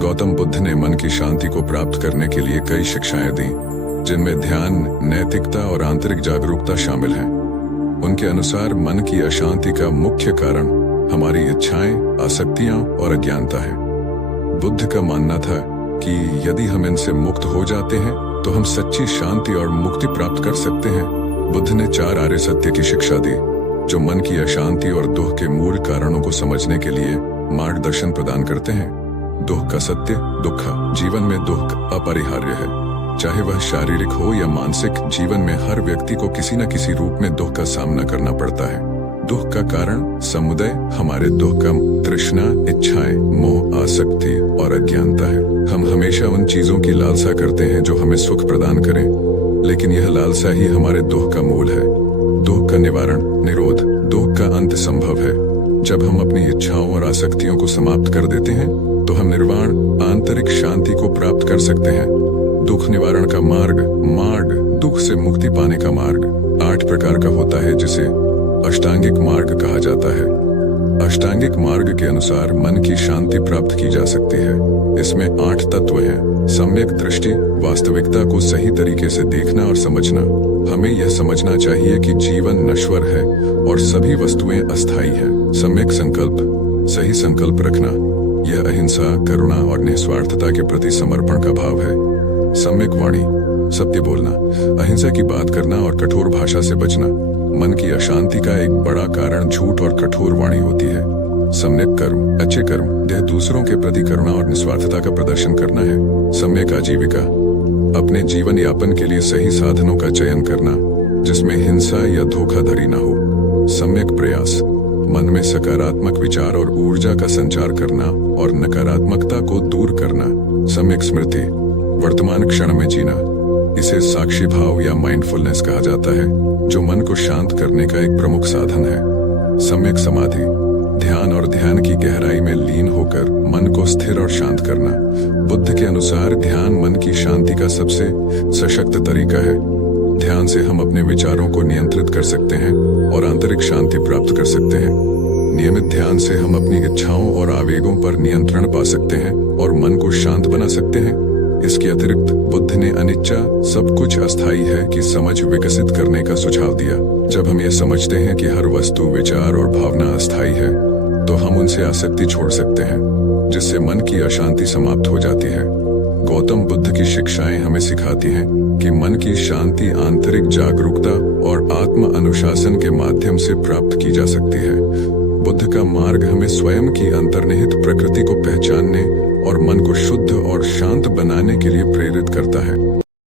गौतम बुद्ध ने मन की शांति को प्राप्त करने के लिए कई शिक्षाएं दी, जिनमें ध्यान, नैतिकता और आंतरिक जागरूकता शामिल हैं। उनके अनुसार मन की अशांति का मुख्य कारण हमारी इच्छाएं, आसक्तियां और अज्ञानता है। बुद्ध का मानना था कि यदि हम इनसे मुक्त हो जाते हैं तो हम सच्ची शांति और मुक्ति प्राप्त कर सकते हैं। बुद्ध ने 4 आर्य सत्य की शिक्षा दी, जो मन की अशांति और दुख के मूल कारणों को समझने के लिए मार्गदर्शन प्रदान करते हैं। दुख का सत्य, दुख जीवन में दुख अपरिहार्य है, चाहे वह शारीरिक हो या मानसिक। जीवन में हर व्यक्ति को किसी न किसी रूप में दुख का सामना करना पड़ता है। दुख का कारण समुदय हमारे दुख का तृष्णा, इच्छाएं, मोह, आसक्ति और अज्ञानता है। हम हमेशा उन चीजों की लालसा करते हैं जो हमें सुख प्रदान करें, लेकिन यह लालसा ही हमारे दुख का मूल है। दुख का निवारण, निरोध, दुख का अंत संभव है। जब हम अपनी इच्छाओं और आसक्तियों को समाप्त कर देते हैं तो हम निर्वाण, आंतरिक शांति को प्राप्त कर सकते हैं। दुख निवारण का मार्ग, दुख से मुक्ति पाने का मार्ग 8 प्रकार का होता है, जिसे अष्टांगिक मार्ग कहा जाता है। अष्टांगिक मार्ग के अनुसार मन की शांति प्राप्त की जा सकती है। इसमें 8 तत्व हैं। सम्यक दृष्टि, वास्तविकता को सही तरीके से देखना और समझना। हमें यह समझना चाहिए कि जीवन नश्वर है और सभी वस्तुएं अस्थायी हैं। सम्यक संकल्प, सही संकल्प रखना, यह अहिंसा, करुणा और निस्वार्थता के प्रति समर्पण का भाव है। सम्यक वाणी, सत्य बोलना, अहिंसा की बात करना और कठोर भाषा से बचना। मन की अशांति का एक बड़ा कारण झूठ और कठोर वाणी होती है। सम्यक कर्म, अच्छे कर्म, यह दूसरों के प्रति करुणा और निस्वार्थता का प्रदर्शन करना है। सम्यक आजीविका, अपने जीवन यापन के लिए सही साधनों का चयन करना, जिसमें हिंसा या धोखाधड़ी न हो। सम्यक प्रयास, मन में सकारात्मक विचार और ऊर्जा का संचार करना और नकारात्मकता को दूर करना। सम्यक स्मृति, वर्तमान क्षण में जीना, इसे साक्षी भाव या माइंडफुलनेस कहा जाता है, जो मन को शांत करने का एक प्रमुख साधन है। सम्यक समाधि, ध्यान और ध्यान की गहराई में लीन होकर मन को स्थिर और शांत करना। बुद्ध के अनुसार ध्यान मन की शांति का सबसे सशक्त तरीका है। ध्यान से हम अपने विचारों को नियंत्रित कर सकते हैं और आंतरिक शांति प्राप्त कर सकते हैं। नियमित ध्यान से हम अपनी इच्छाओं और आवेगों पर नियंत्रण पा सकते हैं और मन को शांत बना सकते हैं। इसके अतिरिक्त बुद्ध ने अनिच्चा, सब कुछ अस्थायी है की समझ विकसित करने का सुझाव दिया। जब हम ये समझते हैं कि हर वस्तु, विचार और भावना अस्थायी है, तो हम उनसे आसक्ति छोड़ सकते हैं, जिससे मन की अशांति समाप्त हो जाती है। गौतम बुद्ध की शिक्षाएं हमें सिखाती हैं कि मन की शांति आंतरिक जागरूकता और आत्म अनुशासन के माध्यम से प्राप्त की जा सकती है। बुद्ध का मार्ग हमें स्वयं की अंतर्निहित प्रकृति को पहचानने और मन को शुद्ध और शांत बनाने के लिए प्रेरित करता है।